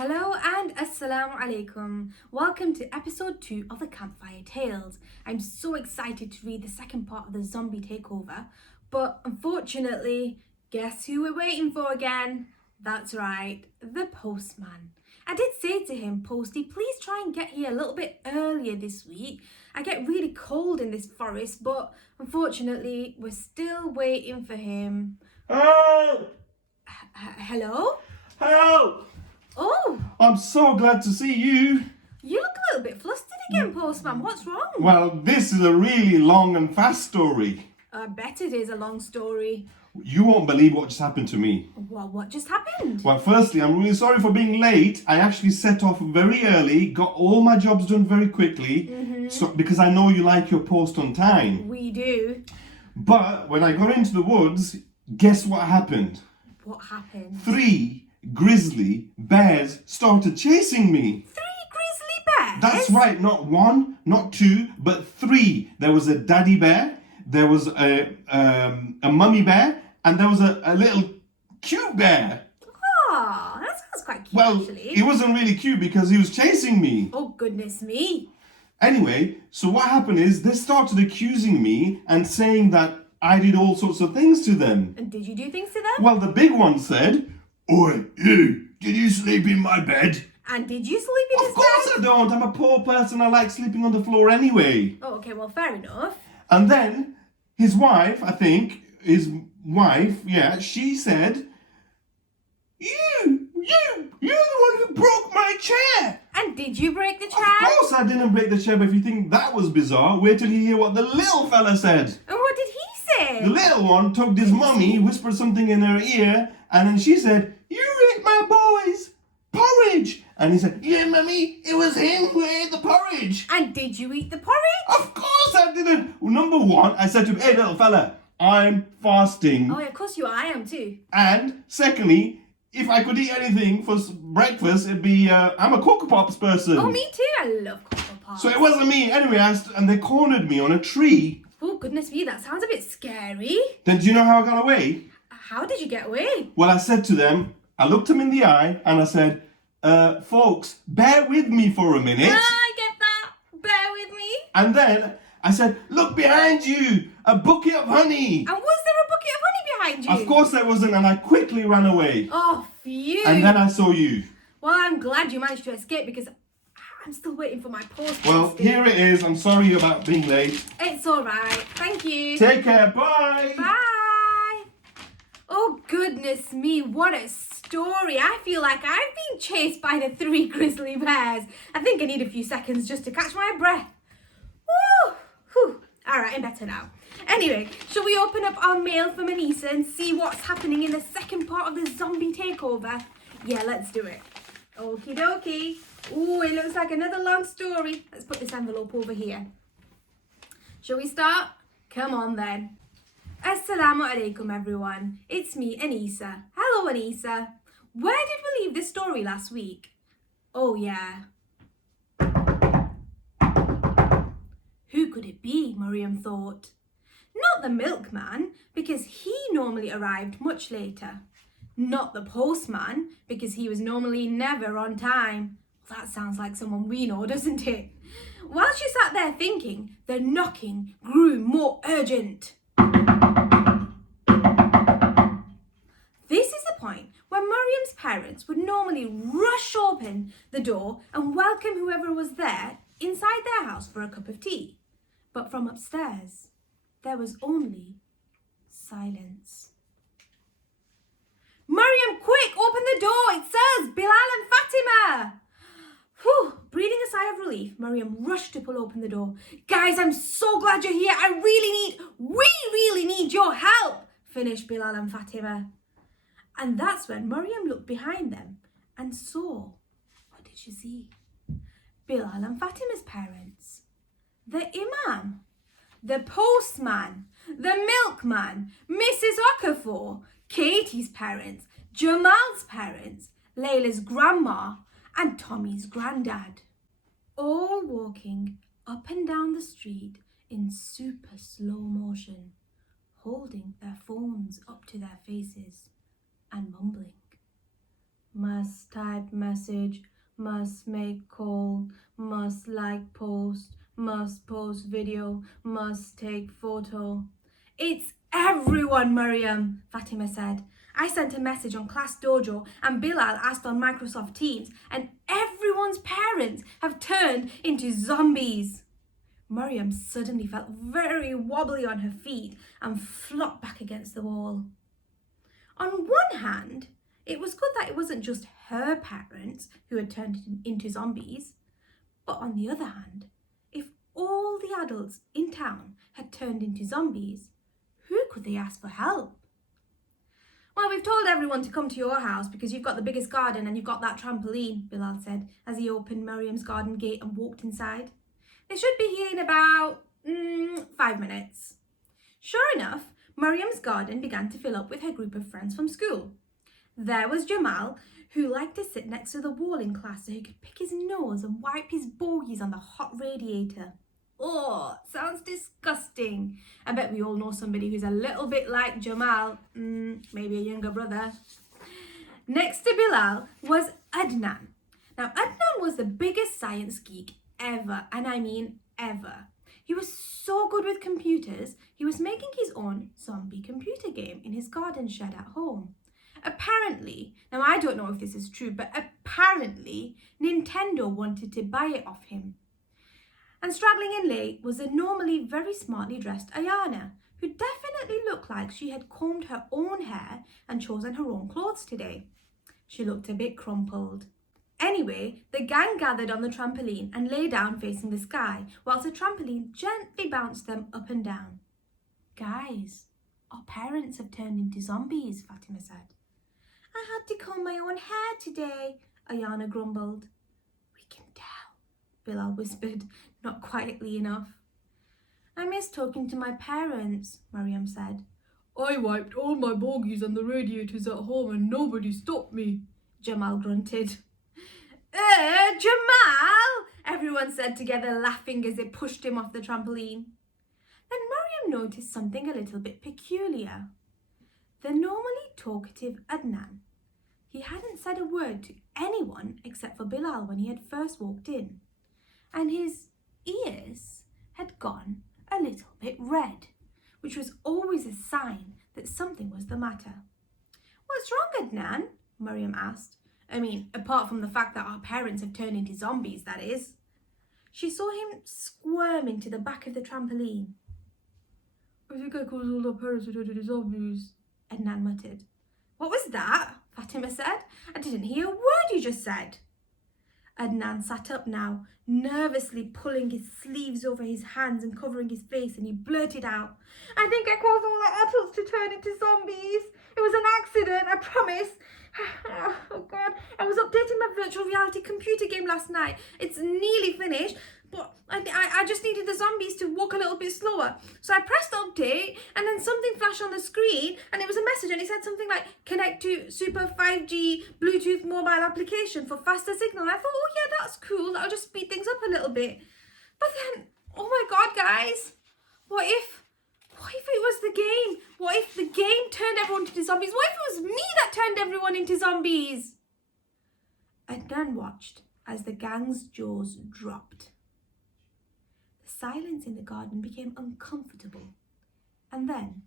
Hello and Assalamu Alaikum. Welcome to episode 2 of the Campfire Tales. I'm so excited to read the second part of the Zombie Takeover, but unfortunately, guess who we're waiting for again? That's right, the postman. I did say to him, Posty, please try and get here a little bit earlier this week. I get really cold in this forest, but unfortunately, we're still waiting for him. Help! Hello? Help! Oh, I'm so glad to see you. you look a little bit flustered again, postman. What's wrong? Well, this is a really long and fast story. I bet it is a long story. You won't believe what just happened to me. Well, what just happened? Well, firstly, I'm really sorry for being late. I actually set off very early, got all my jobs done very quickly, so, because I know you like your post on time. We do. But when I got into the woods, guess what happened? What happened? 3 grizzly bears started chasing me. 3 grizzly bears? That's right, not 1, not 2, but 3. There was a daddy bear, there was a mummy bear, and there was a little cute bear. Oh, that sounds quite cute, Well, actually. he wasn't really cute because he was chasing me. Oh, goodness me. Anyway, so what happened is they started accusing me and saying that I did all sorts of things to them. And did you do things to them? Well, the big one said, "Oi, you, did you sleep in my bed?" And did you sleep in Of his course bed? I don't. I'm a poor person. I like sleeping on the floor anyway. Oh, okay, well, fair enough. And then his wife, she said, you're the one who broke my chair. And did you break the chair? Of course I didn't break the chair, but if you think that was bizarre, wait till you hear what the little fella said. And what did he say? The little one tugged his mummy, whispered something in her ear, and then she said, "You ate my boy's porridge." And he said, "Yeah, mummy, it was him who ate the porridge." And did you eat the porridge? Of course I didn't. Well, number 1, I said to him, "Hey, little fella, I'm fasting." Oh, yeah, of course you are. I am too. And secondly, if I could eat anything for breakfast, it'd be, I'm a Cocoa Pops person. Oh, me too. I love Cocoa Pops. So it wasn't me. Anyway, and they cornered me on a tree. Oh, goodness me, that sounds a bit scary. Then do you know how I got away? How did you get away? Well, I said to them, I looked them in the eye and I said, folks, bear with me for a minute. I get that. Bear with me. And then I said, look behind you, a bucket of honey. And was there a bucket of honey behind you? Of course there wasn't, and I quickly ran away. Oh, phew. And then I saw you. Well, I'm glad you managed to escape because I'm still waiting for my post. Well, here it is. I'm sorry about being late. It's all right. Thank you. Take care. Bye. Bye. Oh, goodness me. What a story. I feel like I've been chased by the 3 grizzly bears. I think I need a few seconds just to catch my breath. Woo! Whew. All right, I'm better now. Anyway, shall we open up our mail from Anisah and see what's happening in the second part of the Zombie Takeover? Yeah, let's do it. Okie dokie. Ooh, it looks like another long story. Let's put this envelope over here. Shall we start? Come on then. Assalamu alaikum everyone. It's me, Anisah. Hello, Anisah. Where did we leave this story last week? Oh yeah. Who could it be, Maryam thought. Not the milkman, because he normally arrived much later. Not the postman, because he was normally never on time. That sounds like someone we know, doesn't it? While she sat there thinking, the knocking grew more urgent. This is the point where Maryam's parents would normally rush open the door and welcome whoever was there inside their house for a cup of tea. But from upstairs, there was only silence. Maryam, quick, open the door. It's us, Bilal and Fatima. Whew, breathing a sigh of relief, Maryam rushed to pull open the door. Guys, I'm so glad you're here. We really need your help, finished Bilal and Fatima. And that's when Maryam looked behind them and saw, what did she see? Bilal and Fatima's parents. The imam, the postman, the milkman, Mrs. Okafor, Katie's parents, Jamal's parents, Layla's grandma, and Tommy's granddad. All walking up and down the street in super slow motion, holding their phones up to their faces and mumbling. Must type message, must make call, must like post, must post video, must take photo. It's everyone, Maryam, Fatima said. I sent a message on Class Dojo and Bilal asked on Microsoft Teams, and everyone's parents have turned into zombies. Maryam suddenly felt very wobbly on her feet and flopped back against the wall. On one hand, it was good that it wasn't just her parents who had turned into zombies. But on the other hand, if all the adults in town had turned into zombies, who could they ask for help? Well, we've told everyone to come to your house because you've got the biggest garden and you've got that trampoline, Bilal said as he opened Maryam's garden gate and walked inside. They should be here in about 5 minutes. Sure enough, Maryam's garden began to fill up with her group of friends from school. There was Jamal, who liked to sit next to the wall in class so he could pick his nose and wipe his bogies on the hot radiator. Oh, sounds disgusting. I bet we all know somebody who's a little bit like Jamal. Maybe a younger brother. Next to Bilal was Adnan. Now, Adnan was the biggest science geek ever, and I mean ever. He was so good with computers, he was making his own zombie computer game in his garden shed at home. Apparently, now I don't know if this is true, but apparently Nintendo wanted to buy it off him. And straggling in late was a normally very smartly dressed Ayana, who definitely looked like she had combed her own hair and chosen her own clothes today. She looked a bit crumpled. Anyway, the gang gathered on the trampoline and lay down facing the sky, whilst the trampoline gently bounced them up and down. Guys, our parents have turned into zombies, Fatima said. I had to comb my own hair today, Ayana grumbled. We can tell, Bilal whispered, not quietly enough. I miss talking to my parents, Maryam said. I wiped all my bogies on the radiators at home and nobody stopped me, Jamal grunted. Jamal! Everyone said together, laughing as they pushed him off the trampoline. Then Maryam noticed something a little bit peculiar. The normally talkative Adnan. He hadn't said a word to anyone except for Bilal when he had first walked in. And his ears had gone a little bit red, which was always a sign that something was the matter. What's wrong, Adnan? Maryam asked. I mean, apart from the fact that our parents have turned into zombies, that is. She saw him squirm into the back of the trampoline. I think I caused all our parents to turn into zombies, Adnan muttered. What was that? Fatima said. I didn't hear a word you just said. Adnan sat up now, nervously pulling his sleeves over his hands and covering his face, and he blurted out, I think I caused all the adults to turn into zombies. It was an accident, I promise. Oh God, I was updating my virtual reality computer game last night. It's nearly finished, but I just needed the zombies to walk a little bit slower. So I pressed update, and then something flashed on the screen, and it was a message, and it said something like, connect to super 5G Bluetooth mobile application for faster signal. And I thought, oh yeah, that's cool. That'll just speed things up a little bit. But then, oh my God, guys, what if it was the game? What if the game turned everyone into zombies? What if it was me that turned everyone into zombies? Adnan watched as the gang's jaws dropped. The silence in the garden became uncomfortable. And then,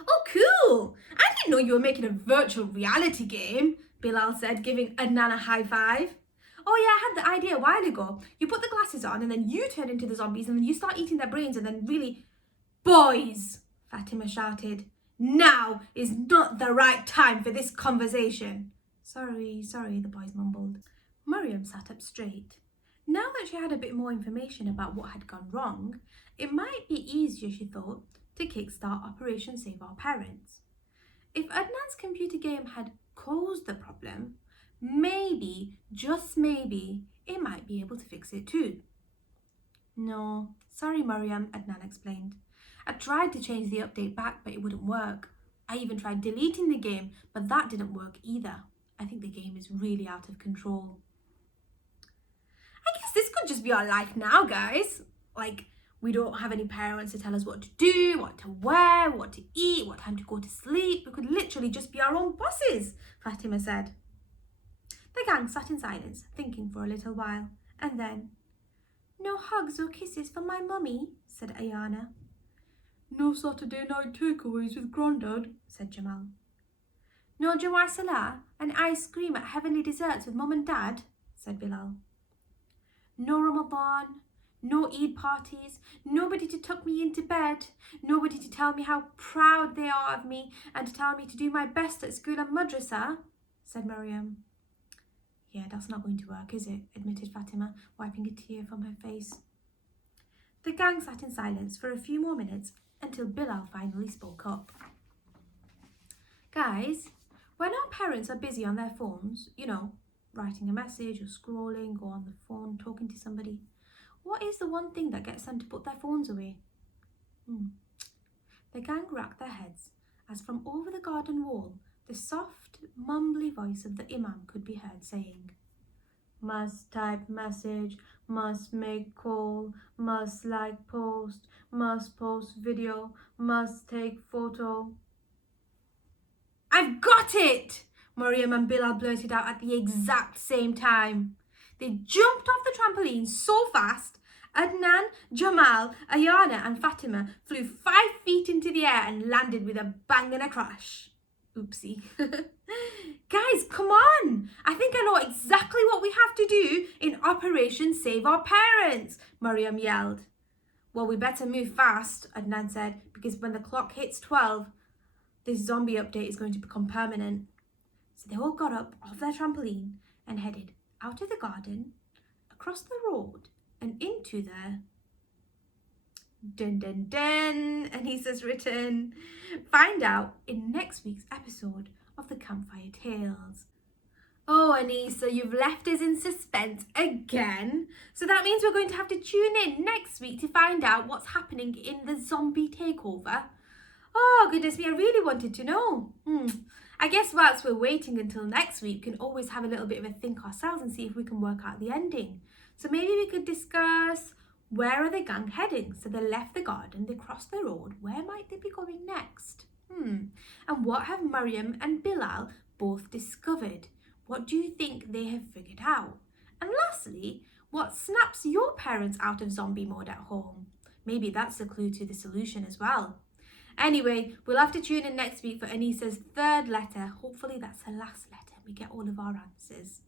oh cool! I didn't know you were making a virtual reality game, Bilal said, giving Adnan a high five. Oh yeah, I had the idea a while ago. You put the glasses on and then you turn into the zombies and then you start eating their brains and then really... Boys, Fatima shouted. Now is not the right time for this conversation. Sorry, the boys mumbled. Maryam sat up straight. Now that she had a bit more information about what had gone wrong, it might be easier, she thought, to kickstart Operation Save Our Parents. If Adnan's computer game had caused the problem, maybe, just maybe, it might be able to fix it too. No, sorry, Maryam, Adnan explained. I tried to change the update back, but it wouldn't work. I even tried deleting the game, but that didn't work either. I think the game is really out of control. I guess this could just be our life now, guys. Like, we don't have any parents to tell us what to do, what to wear, what to eat, what time to go to sleep. We could literally just be our own bosses, Fatima said. The gang sat in silence, thinking for a little while, and then, "No hugs or kisses for my mummy," said Ayana. "No Saturday night takeaways with Grandad," said Jamal. "No Jawar Salah and ice cream at Heavenly Desserts with Mum and Dad," said Bilal. "No Ramadan, no Eid parties, nobody to tuck me into bed, nobody to tell me how proud they are of me and to tell me to do my best at school and madrasa," said Maryam. "Yeah, that's not going to work, is it?" admitted Fatima, wiping a tear from her face. The gang sat in silence for a few more minutes until Bilal finally spoke up. "Guys, when our parents are busy on their phones, writing a message or scrolling or on the phone talking to somebody, what is the one thing that gets them to put their phones away?" The gang racked their heads as from over the garden wall the soft, mumbly voice of the imam could be heard saying, "Must type message, must make call, must like post, must post video, must take photo." "I've got it!" Maryam and Bilal blurted out at the exact same time. They jumped off the trampoline so fast, Adnan, Jamal, Ayana and Fatima flew 5 feet into the air and landed with a bang and a crash. Oopsie. "Guys, come on! I think I know exactly what we have to do in Operation Save Our Parents," Maryam yelled. "Well, we better move fast," Adnan said, "because when the clock hits 12, this zombie update is going to become permanent." So they all got up off their trampoline and headed out of the garden, across the road, and into their... Dun dun dun, Anisah's written. Find out in next week's episode of the Campfire Tales. Oh, Anisah, you've left us in suspense again. So that means we're going to have to tune in next week to find out what's happening in the Zombie Takeover. Oh, goodness me, I really wanted to know. I guess whilst we're waiting until next week, we can always have a little bit of a think ourselves and see if we can work out the ending. So maybe we could discuss, where are the gang heading? So they left the garden, they crossed the road. Where might they be going next? And what have Maryam and Bilal both discovered? What do you think they have figured out? And lastly, what snaps your parents out of zombie mode at home? Maybe that's a clue to the solution as well. Anyway, we'll have to tune in next week for Anisah's 3rd letter. Hopefully that's her last letter and we get all of our answers.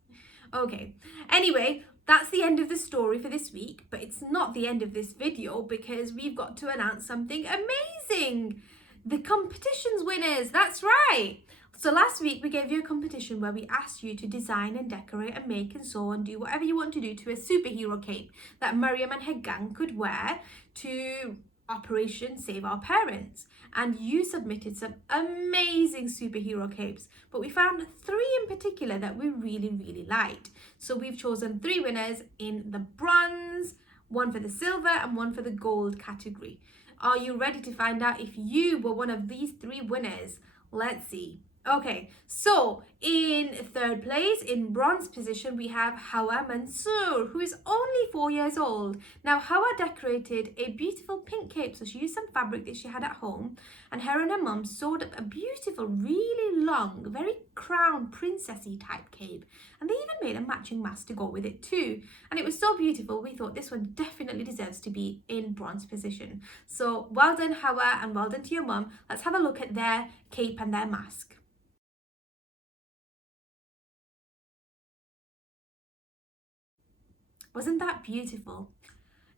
Okay, anyway, that's the end of the story for this week, but it's not the end of this video because we've got to announce something amazing. The competition's winners, that's right. So last week we gave you a competition where we asked you to design and decorate and make and sew and do whatever you want to do to a superhero cape that Maryam and her gang could wear to Operation Save Our Parents. And you submitted some amazing superhero capes, but we found 3 in particular that we really liked. So we've chosen 3 winners in the bronze, 1 for the silver and 1 for the gold category. Are you ready to find out if you were one of these 3 winners? Let's see. Okay, so in 3rd place, in bronze position, we have Hawa Mansour, who is only 4 years old. Now, Hawa decorated a beautiful pink cape, so she used some fabric that she had at home, and her and her mum sewed up a beautiful, really long, very crown princessy type cape, and they even made a matching mask to go with it too. And it was so beautiful, we thought this one definitely deserves to be in bronze position. So well done, Hawa, and well done to your mum. Let's have a look at their cape and their mask. Wasn't that beautiful?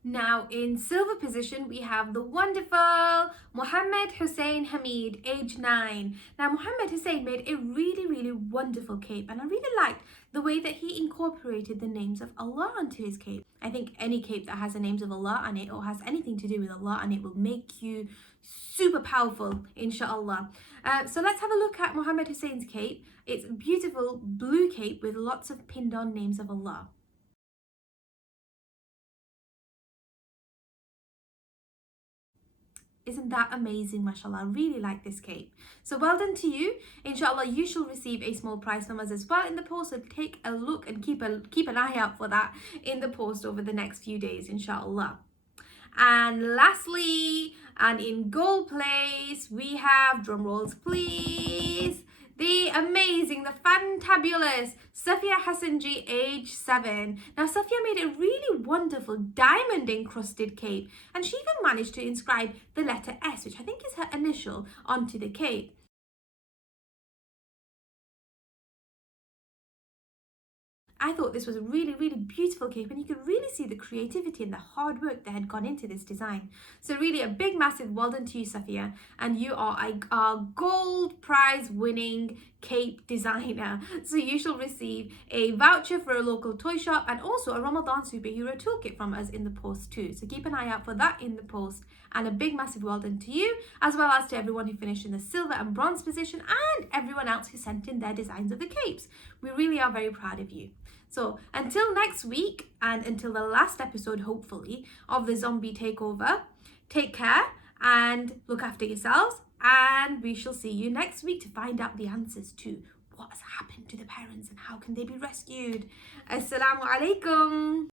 Now in silver position we have the wonderful Mohammed Hussein Hamid, age 9. Now Mohammed Hussein made a really wonderful cape, and I really liked the way that he incorporated the names of Allah onto his cape. I think any cape that has the names of Allah on it or has anything to do with Allah on it will make you super powerful, inshallah. So let's have a look at Mohammed Hussein's cape. It's a beautiful blue cape with lots of pinned on names of Allah. Isn't that amazing, mashallah? I really like this cape. So well done to you. Inshallah, you shall receive a small prize from us as well in the post. So take a look and keep an eye out for that in the post over the next few days, inshallah. And lastly, and in gold place, we have, drum rolls please, the amazing, the fantabulous Safia Hassanji, age 7. Now, Safia made a really wonderful diamond encrusted cape, and she even managed to inscribe the letter S, which I think is her initial, onto the cape. I thought this was a really, really beautiful cape, and you could really see the creativity and the hard work that had gone into this design. So really a big, massive well done to you, Safia, and you are our gold prize winning cape designer. So you shall receive a voucher for a local toy shop and also a Ramadan superhero toolkit from us in the post too. So keep an eye out for that in the post, and a big, massive well done to you, as well as to everyone who finished in the silver and bronze position and everyone else who sent in their designs of the capes. We really are very proud of you. So until next week, and until the last episode, hopefully, of the Zombie Takeover, take care and look after yourselves. And we shall see you next week to find out the answers to what has happened to the parents and how can they be rescued. Assalamu alaikum.